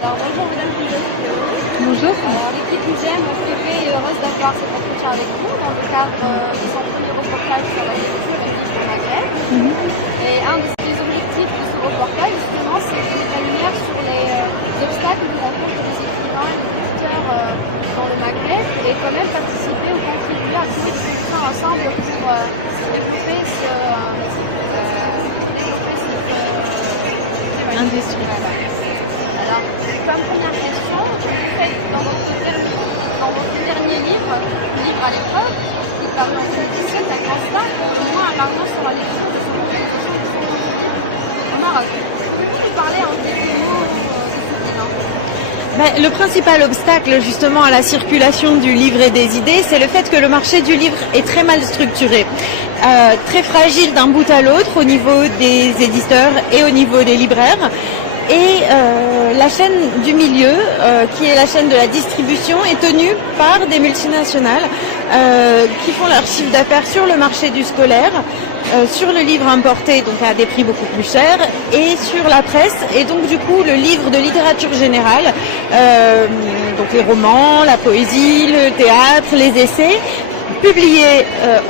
Alors bonjour mesdames et messieurs. Bonjour. Alors l'équipe UGM est heureuse d'avoir cet entretien avec vous dans le cadre de son premier reportage sur la lecture et livre au Maghreb. Et un des objectifs de ce reportage justement c'est de mettre la lumière sur les obstacles que rencontrent les écrivains et les éditeurs dans le Maghreb et quand même participer ou contribuer à trouver des solutions ensemble pour développer cette Industrie. Alors, comme première question, dans votre dernier livre, Livre à l'épreuve, qui est paru en 2017, un constat moins alarmant sur la lecture de son au Maroc. Pouvez-vous parler en quelques mots de ce bilan? Le principal obstacle justement à la circulation du livre et des idées, c'est le fait que le marché du livre est très mal structuré, très fragile d'un bout à l'autre au niveau des éditeurs et au niveau des libraires. Et la chaîne du milieu, qui est la chaîne de la distribution, est tenue par des multinationales qui font leur chiffre d'affaires sur le marché du scolaire, sur le livre importé, donc à des prix beaucoup plus chers, et sur la presse, et donc du coup le livre de littérature générale, donc les romans, la poésie, le théâtre, les essais, publiés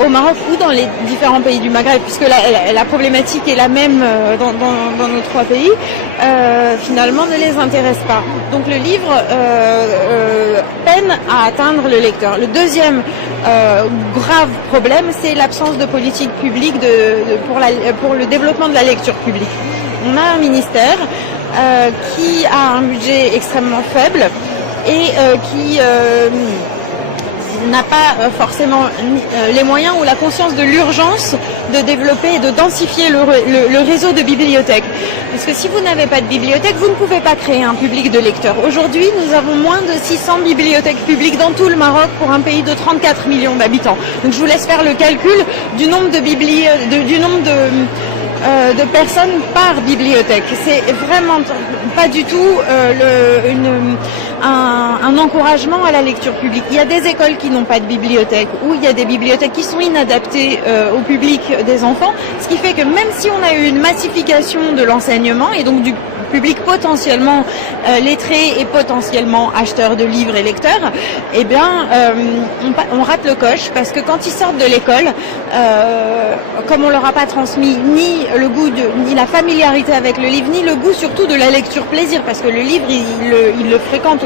au Maroc ou dans les différents pays du Maghreb, puisque la problématique est la même dans nos trois pays, finalement ne les intéresse pas. Donc le livre peine à atteindre le lecteur. Le deuxième grave problème, c'est l'absence de politique publique pour le développement de la lecture publique. On a un ministère qui a un budget extrêmement faible et qui n'a pas forcément les moyens ou la conscience de l'urgence de développer et de densifier le réseau de bibliothèques. Parce que si vous n'avez pas de bibliothèque, vous ne pouvez pas créer un public de lecteurs. Aujourd'hui, nous avons moins de 600 bibliothèques publiques dans tout le Maroc pour un pays de 34 millions d'habitants. Donc je vous laisse faire le calcul du nombre de personnes par bibliothèque. C'est vraiment pas du tout un encouragement à la lecture publique. Il y a des écoles qui n'ont pas de bibliothèque, ou il y a des bibliothèques qui sont inadaptées au public des enfants, ce qui fait que même si on a eu une massification de l'enseignement et donc du public potentiellement lettré et potentiellement acheteur de livres et lecteurs, eh bien on rate le coche, parce que quand ils sortent de l'école, comme on leur a pas transmis ni le goût ni la familiarité avec le livre, ni le goût surtout de la lecture plaisir, parce que le livre ils le fréquentent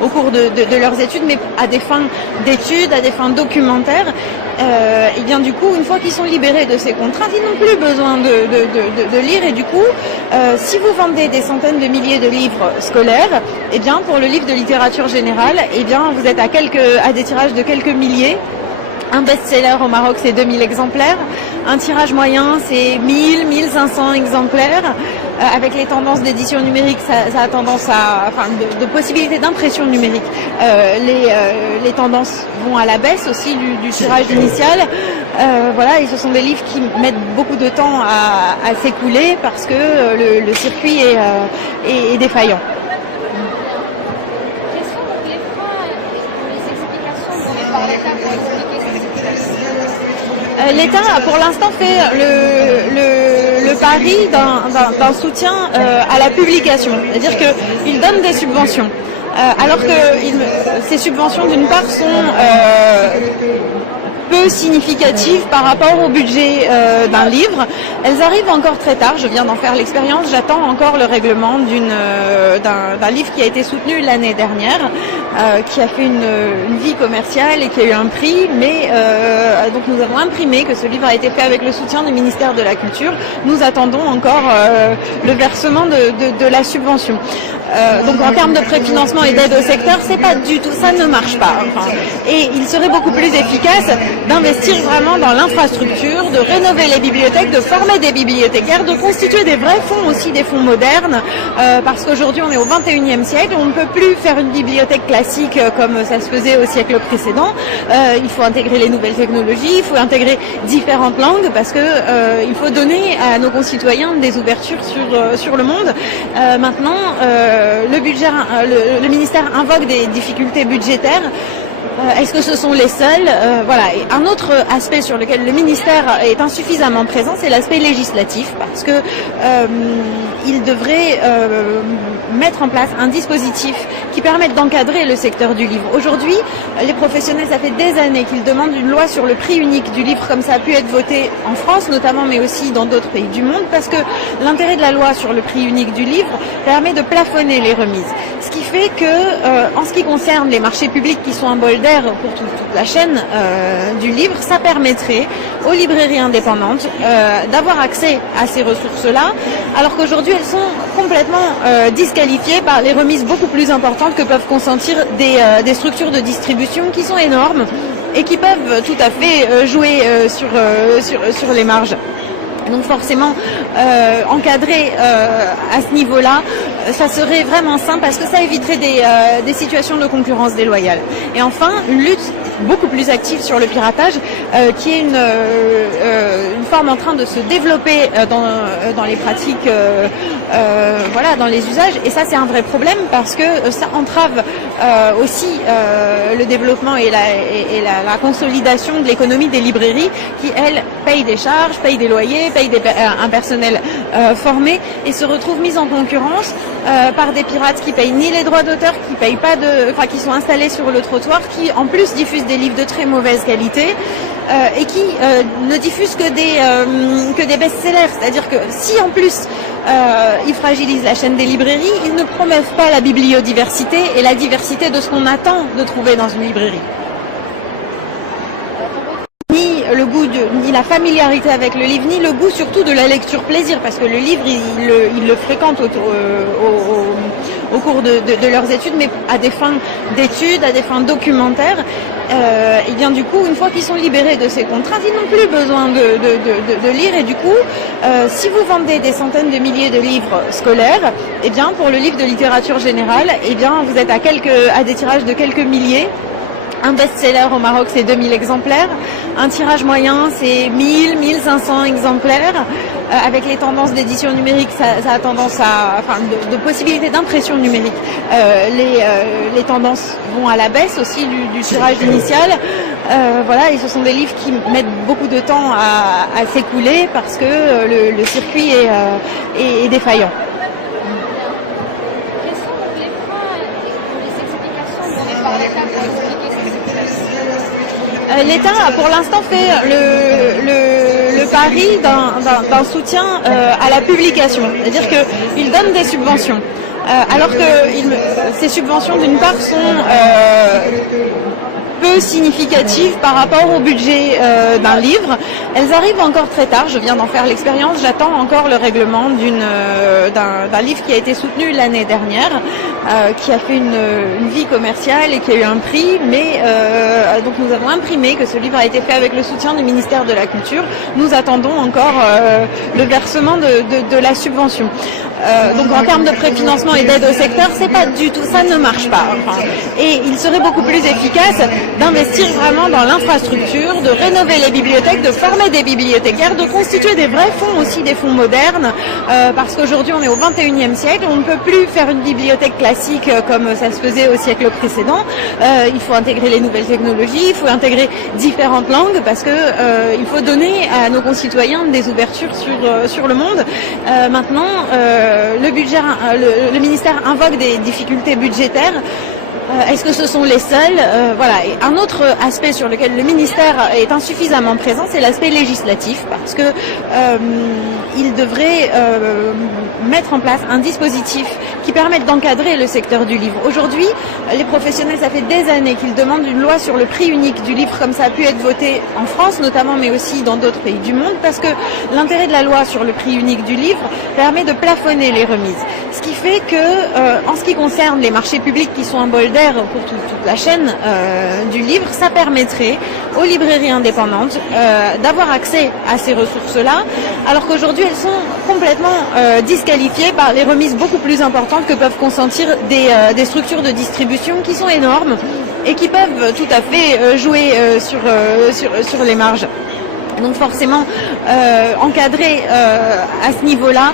au cours de leurs études, mais à des fins d'études, à des fins documentaires. Et bien du coup, une fois qu'ils sont libérés de ces contraintes, ils n'ont plus besoin de lire, et du coup, si vous vendez des centaines de milliers de livres scolaires, et bien pour le livre de littérature générale, et bien vous êtes à des tirages de quelques milliers. Un best-seller au Maroc, c'est 2000 exemplaires. Un tirage moyen, c'est 1000, 1500 exemplaires. Avec les tendances d'édition numérique, ça a tendance de possibilités d'impression numérique. Les tendances vont à la baisse aussi du tirage initial. Voilà, et ce sont des livres qui mettent beaucoup de temps à s'écouler parce que le circuit est défaillant. Quels sont les freins et les explications données par l'État pour expliquer cette situation? L'État a pour l'instant fait le pari d'un soutien à la publication, c'est-à-dire qu'il donne des subventions, alors que ces subventions d'une part sont peu significatives par rapport au budget d'un livre. Elles arrivent encore très tard, je viens d'en faire l'expérience, j'attends encore le règlement d'un livre qui a été soutenu l'année dernière, qui a fait une vie commerciale et qui a eu un prix, mais donc nous avons imprimé que ce livre a été fait avec le soutien du ministère de la Culture. Nous attendons encore le versement de la subvention. Donc en termes de préfinancement et d'aide au secteur, c'est pas du tout, ça ne marche pas. Et il serait beaucoup plus efficace d'investir vraiment dans l'infrastructure, de rénover les bibliothèques, de former des bibliothécaires, de constituer des vrais fonds aussi, des fonds modernes, parce qu'aujourd'hui on est au 21e siècle, on ne peut plus faire une bibliothèque classique comme ça se faisait au siècle précédent. Il faut intégrer les nouvelles technologies, il faut intégrer différentes langues, parce que il faut donner à nos concitoyens des ouvertures sur le monde. Maintenant, le ministère invoque des difficultés budgétaires. Est-ce que ce sont les seuls? Voilà. Et un autre aspect sur lequel le ministère est insuffisamment présent, c'est l'aspect législatif, parce que il devrait mettre en place un dispositif qui permette d'encadrer le secteur du livre. Aujourd'hui, les professionnels, ça fait des années qu'ils demandent une loi sur le prix unique du livre, comme ça a pu être voté en France notamment, mais aussi dans d'autres pays du monde, parce que l'intérêt de la loi sur le prix unique du livre permet de plafonner les remises. Ce qui fait que, en ce qui concerne les marchés publics qui sont un bol d'air pour toute la chaîne du livre, ça permettrait aux librairies indépendantes d'avoir accès à ces ressources-là, alors qu'aujourd'hui elles sont complètement disqualifiées par les remises beaucoup plus importantes que peuvent consentir des structures de distribution qui sont énormes et qui peuvent tout à fait jouer sur les marges. Donc forcément, encadrer à ce niveau-là, ça serait vraiment simple parce que ça éviterait des situations de concurrence déloyale. Et enfin, une lutte beaucoup plus active sur le piratage, qui est une forme en train de se développer dans les pratiques, voilà, dans les usages. Et ça, c'est un vrai problème parce que ça entrave aussi le développement et la consolidation de l'économie des librairies qui, elles, payent des charges, payent des loyers, payent un personnel formé et se retrouvent mises en concurrence par des pirates qui payent ni les droits d'auteur, qui sont installés sur le trottoir, qui en plus diffusent des livres de très mauvaise qualité et qui ne diffusent que des best-sellers. C'est-à-dire que si en plus ils fragilisent la chaîne des librairies, ils ne promeuvent pas la bibliodiversité et la diversité de ce qu'on attend de trouver dans une librairie. Ni la familiarité avec le livre, ni le goût surtout de la lecture plaisir, parce que le livre, ils le fréquentent au cours de leurs études, mais à des fins d'études, à des fins documentaires. Et bien du coup, une fois qu'ils sont libérés de ces contraintes, ils n'ont plus besoin de lire. Et du coup, si vous vendez des centaines de milliers de livres scolaires, et bien pour le livre de littérature générale, et bien vous êtes à des tirages de quelques milliers. Un best-seller au Maroc, c'est 2000 exemplaires. Un tirage moyen, c'est 1000, 1500 exemplaires. Avec les tendances d'édition numérique, ça a tendance de possibilités d'impression numérique. Les tendances vont à la baisse aussi du tirage initial. Voilà, et ce sont des livres qui mettent beaucoup de temps à s'écouler parce que le circuit est défaillant. Quels sont les points et les explications données par l'État pour expliquer cette situation? L'État a pour l'instant fait le pari d'un soutien à la publication, c'est-à-dire qu'il donne des subventions, alors que ces subventions d'une part sont peu significatives par rapport au budget d'un livre. Elles arrivent encore très tard, je viens d'en faire l'expérience, j'attends encore le règlement d'un livre qui a été soutenu l'année dernière, qui a fait une vie commerciale et qui a eu un prix, mais donc nous avons imprimé que ce livre a été fait avec le soutien du ministère de la Culture. Nous attendons encore le versement de la subvention. Donc en termes de préfinancement et d'aide au secteur, c'est pas du tout, ça ne marche pas. Et il serait beaucoup plus efficace d'investir vraiment dans l'infrastructure, de rénover les bibliothèques, de former des bibliothécaires, de constituer des vrais fonds aussi, des fonds modernes, parce qu'aujourd'hui on est au 21e siècle, on ne peut plus faire une bibliothèque classique comme ça se faisait au siècle précédent. Il faut intégrer les nouvelles technologies, il faut intégrer différentes langues, parce que il faut donner à nos concitoyens des ouvertures sur le monde. Maintenant, le ministère invoque des difficultés budgétaires. Est-ce que ce sont les seuls? Voilà. Et un autre aspect sur lequel le ministère est insuffisamment présent, c'est l'aspect législatif, parce que il devrait mettre en place un dispositif qui permette d'encadrer le secteur du livre. Aujourd'hui, les professionnels, ça fait des années qu'ils demandent une loi sur le prix unique du livre, comme ça a pu être voté en France notamment, mais aussi dans d'autres pays du monde, parce que l'intérêt de la loi sur le prix unique du livre permet de plafonner les remises. Ce qui fait que, en ce qui concerne les marchés publics qui sont un bol d'air pour toute la chaîne du livre, ça permettrait aux librairies indépendantes d'avoir accès à ces ressources-là, alors qu'aujourd'hui elles sont complètement disqualifiées par les remises beaucoup plus importantes que peuvent consentir des structures de distribution qui sont énormes et qui peuvent tout à fait jouer sur les marges. Donc forcément, encadrer à ce niveau-là,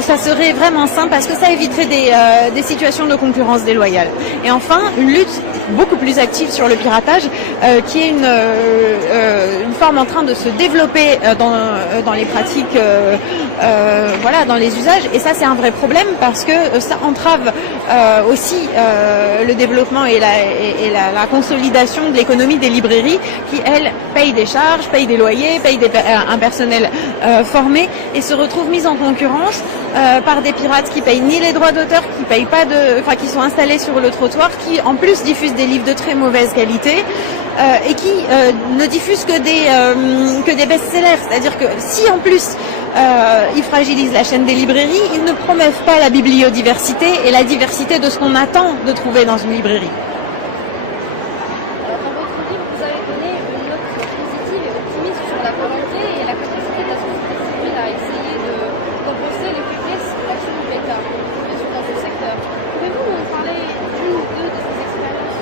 ça serait vraiment simple parce que ça éviterait des situations de concurrence déloyale. Et enfin, une lutte beaucoup plus active sur le piratage, qui est une forme en train de se développer dans les pratiques, voilà, dans les usages. Et ça, c'est un vrai problème parce que ça entrave aussi le développement et la consolidation de l'économie des librairies qui, elles, payent des charges, payent des loyers, payent un personnel formé et se retrouvent mises en concurrence par des pirates qui payent ni les droits d'auteur, qui sont installés sur le trottoir, qui en plus diffusent des livres de très mauvaise qualité et qui ne diffusent que des best-sellers. C'est-à-dire que si en plus ils fragilisent la chaîne des librairies, ils ne promeuvent pas la bibliodiversité et la diversité de ce qu'on attend de trouver dans une librairie. Dans votre livre, vous avez donné une note positive et optimiste sur la volonté et la capacité de la société civile à essayer de compenser les faiblesses de l'action de l'État, bien sûr dans ce secteur. Pouvez-vous nous parler d'une ou deux de ces expériences?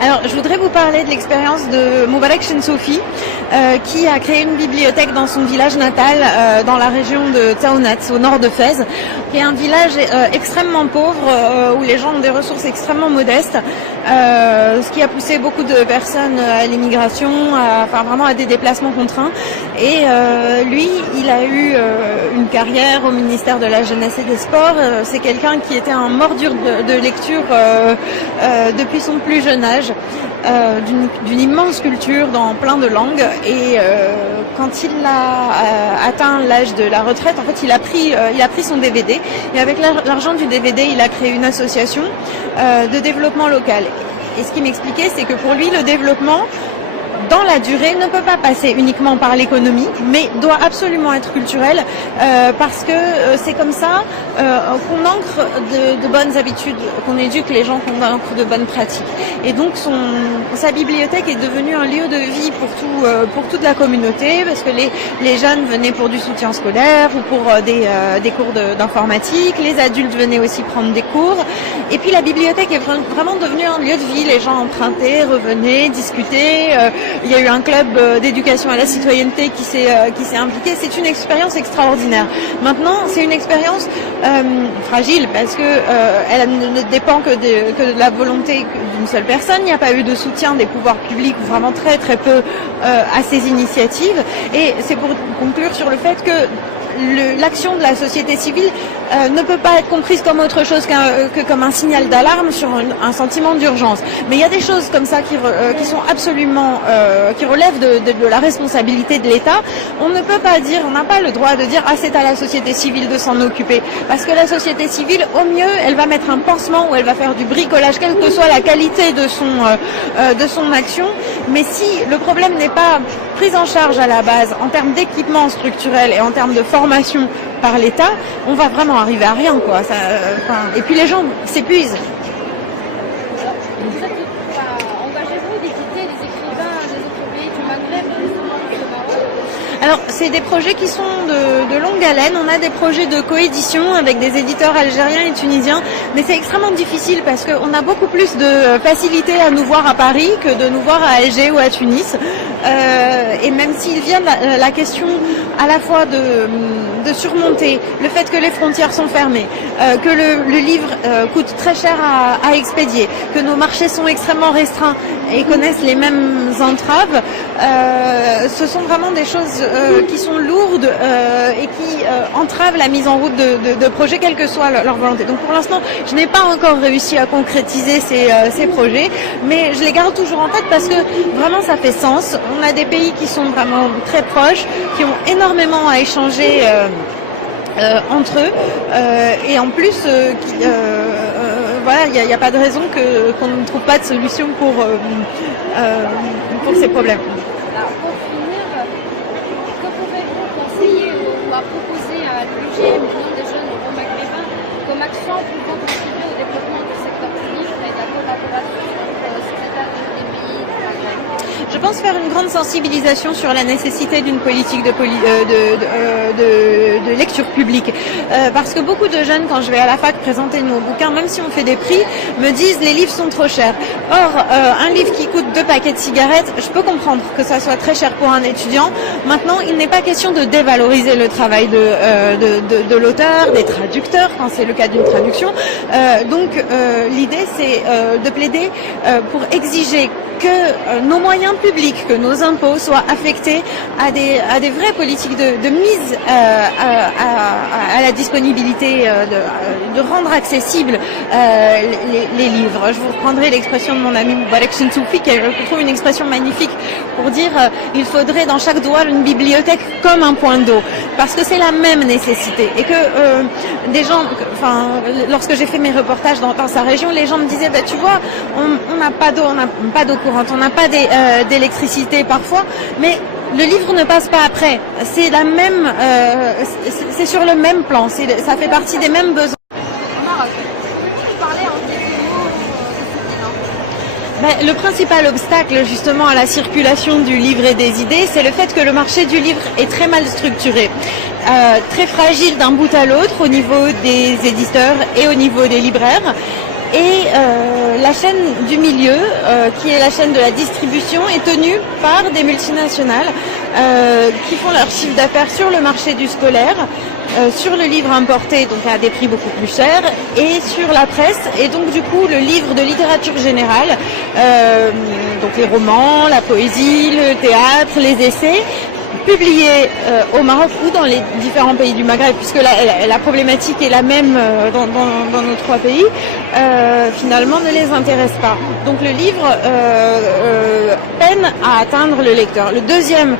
Alors, je voudrais vous parler de l'expérience de Moubarak Chensoufi, qui a créé une bibliothèque dans son village natal, dans la région de Taounat, au nord de Fès, qui est un village extrêmement pauvre, où les gens ont des ressources extrêmement modestes, ce qui a poussé beaucoup de personnes à l'immigration, vraiment à des déplacements contraints. Et lui, il a eu une carrière au ministère de la Jeunesse et des Sports. C'est quelqu'un qui était un mordur de lecture depuis son plus jeune âge, d'une immense culture dans plein de langues. Et quand il a atteint l'âge de la retraite, en fait, il a pris son DVD. Et avec l'argent du DVD, il a créé une association de développement local. Et ce qu'il m'expliquait, c'est que pour lui, le développement, dans la durée, ne peut pas passer uniquement par l'économie, mais doit absolument être culturel, parce que c'est comme ça qu'on ancre de bonnes habitudes, qu'on éduque les gens, qu'on ancre de bonnes pratiques. Et donc sa bibliothèque est devenue un lieu de vie pour toute la communauté, parce que les jeunes venaient pour du soutien scolaire ou pour des cours d'informatique, les adultes venaient aussi prendre des cours, et puis la bibliothèque est vraiment devenue un lieu de vie. Les gens empruntaient, revenaient, discutaient. Il y a eu un club d'éducation à la citoyenneté qui s'est impliqué. C'est une expérience extraordinaire. Maintenant, c'est une expérience fragile parce que elle ne dépend que de la volonté d'une seule personne. Il n'y a pas eu de soutien des pouvoirs publics, vraiment très très peu à ces initiatives. Et c'est pour conclure sur le fait que l'action de la société civile ne peut pas être comprise comme autre chose que comme un signal d'alarme sur un sentiment d'urgence. Mais il y a des choses comme ça qui sont absolument qui relèvent de la responsabilité de l'État. On ne peut pas dire, on n'a pas le droit de dire c'est à la société civile de s'en occuper, parce que la société civile, au mieux, elle va mettre un pansement ou elle va faire du bricolage, quelle que soit la qualité de son action. Mais si le problème n'est pas pris en charge à la base en termes d'équipement structurel et en termes de formation par l'État, on va vraiment arriver à rien, quoi. Et puis les gens s'épuisent. Engagez-vous d'écouter les écrivains des autres pays du Maghreb, justement au Maroc? Alors, c'est des projets qui sont de longue haleine. On a des projets de coédition avec des éditeurs algériens et tunisiens, mais c'est extrêmement difficile parce qu'on a beaucoup plus de facilité à nous voir à Paris que de nous voir à Alger ou à Tunis. Et même s'il vient la question à la fois de surmonter le fait que les frontières sont fermées, que le livre coûte très cher à expédier, que nos marchés sont extrêmement restreints et connaissent les mêmes entraves, ce sont vraiment des choses qui sont lourdes et qui entravent la mise en route de projets, quelle que soit leur volonté. Donc pour l'instant, je n'ai pas encore réussi à concrétiser ces projets, mais je les garde toujours en tête parce que vraiment ça fait sens. On a des pays qui sont vraiment très proches, qui ont énormément à échanger entre eux, et en plus voilà, il n'y a pas de raison qu'on ne trouve pas de solution pour ces problèmes. Alors, pour finir, que pouvez-vous conseiller ou à proposer à l'UGM, l'Union des jeunes euro-maghrébins, comme action pouvant contribuer au développement du secteur public et de la collaboration entre cet État des pays du Maghreb? Je pense pense faire une grande sensibilisation sur la nécessité d'une politique de lecture publique. Parce que beaucoup de jeunes, quand je vais à la fac présenter nos bouquins, même si on fait des prix, me disent les livres sont trop chers. Or, un livre qui coûte 2 paquets de cigarettes, je peux comprendre que ça soit très cher pour un étudiant. Maintenant, il n'est pas question de dévaloriser le travail de l'auteur, des traducteurs, quand c'est le cas d'une traduction. Donc, l'idée, c'est de plaider pour exiger que nos moyens publics, que nos impôts soient affectés à des vraies politiques de mise à la disponibilité, de rendre accessibles les livres. Je vous reprendrai l'expression de mon ami Moubarak Chensoufi, qui je trouve une expression magnifique pour dire il faudrait dans chaque douar une bibliothèque comme un point d'eau, parce que c'est la même nécessité. Et que des gens, enfin, lorsque j'ai fait mes reportages dans sa région, les gens me disaient, bah, tu vois, on n'a pas d'eau, on n'a pas d'eau courante, on n'a pas d'électricité parfois, mais le livre ne passe pas après. C'est la même, c'est sur le même plan. Ça fait partie des mêmes besoins. Le principal obstacle justement à la circulation du livre et des idées, c'est le fait que le marché du livre est très mal structuré, très fragile d'un bout à l'autre au niveau des éditeurs et au niveau des libraires. Et la chaîne du milieu, qui est la chaîne de la distribution, est tenue par des multinationales qui font leur chiffre d'affaires sur le marché du scolaire, sur le livre importé, donc à des prix beaucoup plus chers, et sur la presse. Et donc du coup, le livre de littérature générale, donc les romans, la poésie, le théâtre, les essais, publiés au Maroc ou dans les différents pays du Maghreb, puisque la problématique est la même dans nos 3 pays, finalement ne les intéresse pas. Donc le livre peine à atteindre le lecteur. Le deuxième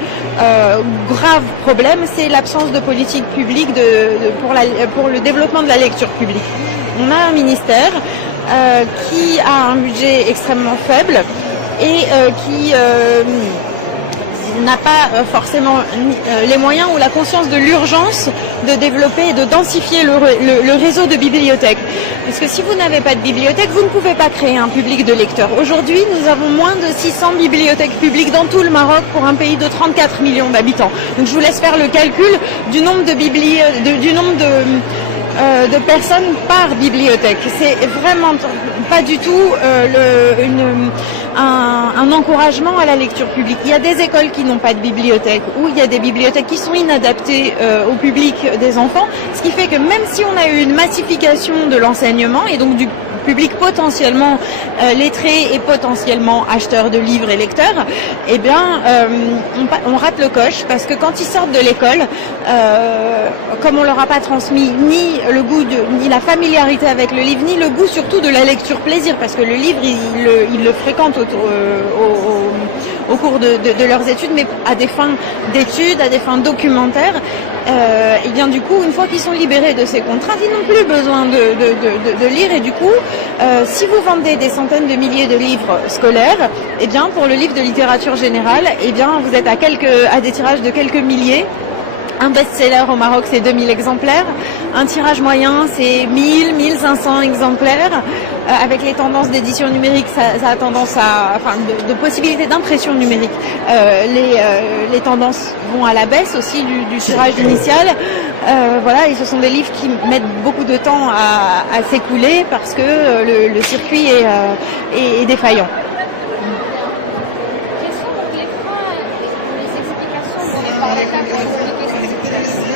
grave problème, c'est l'absence de politique publique pour le développement de la lecture publique. On a un ministère qui a un budget extrêmement faible et qui n'a pas forcément les moyens ou la conscience de l'urgence de développer et de densifier le réseau de bibliothèques. Parce que si vous n'avez pas de bibliothèque, vous ne pouvez pas créer un public de lecteurs. Aujourd'hui, nous avons moins de 600 bibliothèques publiques dans tout le Maroc pour un pays de 34 millions d'habitants. Donc je vous laisse faire le calcul du nombre de personnes par bibliothèque. C'est vraiment pas du tout un encouragement à la lecture publique. Il y a des écoles qui n'ont pas de bibliothèque, ou il y a des bibliothèques qui sont inadaptées au public des enfants, ce qui fait que même si on a eu une massification de l'enseignement et donc du public potentiellement lettré et potentiellement acheteur de livres et lecteurs, eh bien on rate le coche, parce que quand ils sortent de l'école, comme on leur a pas transmis ni le goût ni la familiarité avec le livre, ni le goût surtout de la lecture plaisir, parce que le livre ils le fréquentent au cours de leurs études, mais à des fins d'études, à des fins documentaires, et bien du coup, une fois qu'ils sont libérés de ces contraintes, ils n'ont plus besoin de lire, et du coup, si vous vendez des centaines de milliers de livres scolaires, et bien pour le livre de littérature générale, et bien vous êtes à des tirages de quelques milliers. Un best-seller au Maroc, c'est 2000 exemplaires. Un tirage moyen, c'est 1000, 1500 exemplaires. Avec les tendances d'édition numérique, ça a tendance de possibilités d'impression numérique. Les tendances vont à la baisse aussi du tirage initial. Voilà, et ce sont des livres qui mettent beaucoup de temps à s'écouler parce que le circuit est défaillant. Quels sont donc les freins et les explications données par l'État pour expliquer cette situation?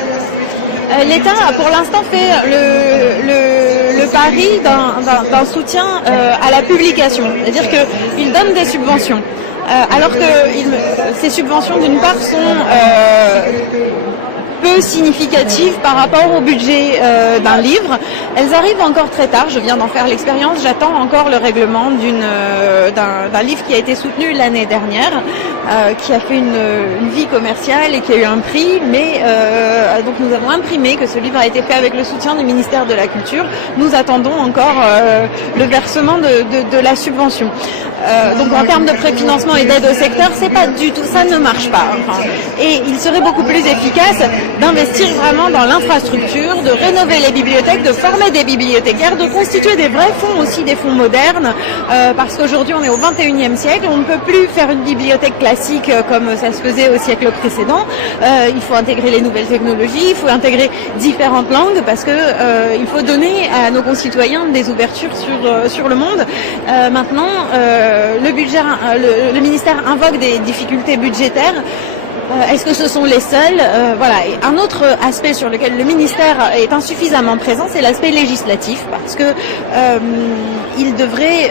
L'État a pour l'instant fait le pari d'un soutien à la publication, c'est-à-dire qu'il donne des subventions, alors que ces subventions d'une part sont peu significatives par rapport au budget d'un livre. Elles arrivent encore très tard, je viens d'en faire l'expérience, j'attends encore le règlement d'un livre qui a été soutenu l'année dernière, qui a fait une vie commerciale et qui a eu un prix, mais donc nous avons imprimé que ce livre a été fait avec le soutien du ministère de la Culture. Nous attendons encore le versement de la subvention. Donc en termes de préfinancement et d'aide au secteur, c'est pas du tout, ça ne marche pas. Enfin, et il serait beaucoup plus efficace d'investir vraiment dans l'infrastructure, de rénover les bibliothèques, de former des bibliothécaires, de constituer des vrais fonds, aussi des fonds modernes, parce qu'aujourd'hui on est au 21e siècle, on ne peut plus faire une bibliothèque classique classiques comme ça se faisait au siècle précédent. Il faut intégrer les nouvelles technologies, il faut intégrer différentes langues parce que il faut donner à nos concitoyens des ouvertures sur le monde. Maintenant, le ministère invoque des difficultés budgétaires. Est-ce que ce sont les seuls? Voilà. Et un autre aspect sur lequel le ministère est insuffisamment présent, c'est l'aspect législatif, parce que il devrait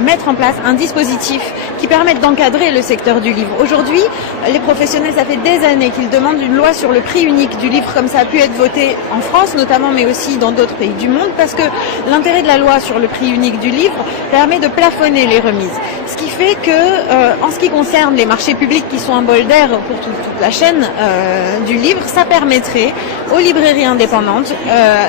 mettre en place un dispositif qui permette d'encadrer le secteur du livre. Aujourd'hui, les professionnels, ça fait des années qu'ils demandent une loi sur le prix unique du livre, comme ça a pu être voté en France notamment, mais aussi dans d'autres pays du monde, parce que l'intérêt de la loi sur le prix unique du livre permet de plafonner les remises. Ce qui fait que, en ce qui concerne les marchés publics qui sont un bol d'air pour toute la chaîne du livre, ça permettrait aux librairies indépendantes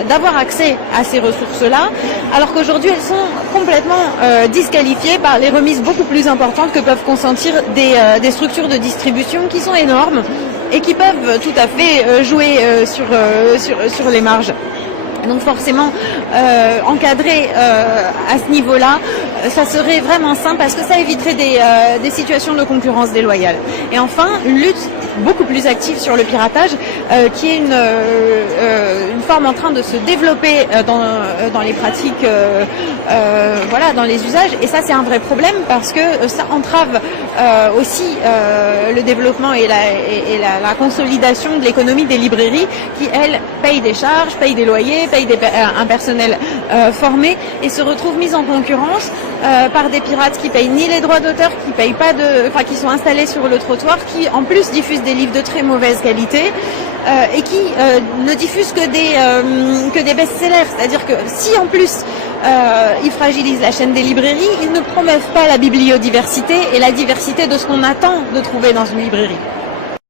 d'avoir accès à ces ressources-là, alors qu'aujourd'hui elles sont complètement disqualifiées par les remises beaucoup plus importantes que peuvent consentir des structures de distribution qui sont énormes et qui peuvent tout à fait jouer sur les marges. Donc forcément, encadrer à ce niveau-là, ça serait vraiment simple parce que ça éviterait des situations de concurrence déloyale. Et enfin, une lutte beaucoup plus active sur le piratage, qui est une forme en train de se développer dans les pratiques, voilà, dans les usages. Et ça, c'est un vrai problème parce que ça entrave aussi le développement et la consolidation de l'économie des librairies qui, elles, payent des charges, payent des loyers, payent un personnel formé et se retrouvent mises en concurrence par des pirates qui payent ni les droits d'auteur, qui sont installés sur le trottoir, qui en plus diffusent des livres de très mauvaise qualité et qui ne diffusent que des best-sellers. C'est-à-dire que si en plus ils fragilisent la chaîne des librairies, ils ne promeuvent pas la bibliodiversité et la diversité de ce qu'on attend de trouver dans une librairie.